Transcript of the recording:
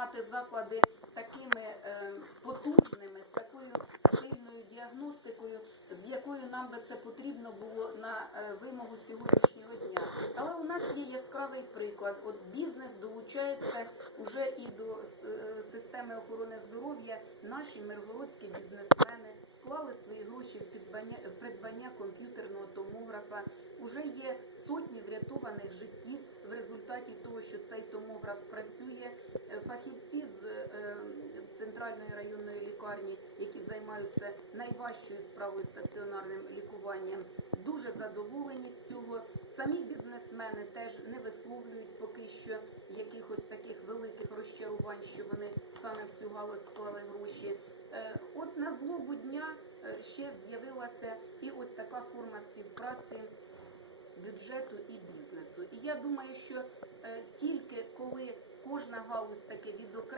мати заклади такими е, потужними, з такою сильною діагностикою, з якою нам би це потрібно було на е, вимогу сьогоднішнього дня. Але у нас є яскравий приклад. От бізнес долучається уже і до е, системи охорони здоров'я. Наші миргородські бізнесмени вклали свої гроші в придбання, в придбання комп'ютерного томографа. Уже є сотні врятованих життів результаті того, що цей томограф працює. Е, Фахівці з е, центральної районної лікарні, які займаються найважчою справою стаціонарним лікуванням, дуже задоволені з цього. Самі бізнесмени теж не висловлюють поки що якихось таких великих розчарувань, що вони саме в цю галузь склали гроші. Е, От на злобу дня ще з'явилася і ось така форма співпраці бюджету і бізнесу. І я думаю, що кожна галузь таки відокремлює,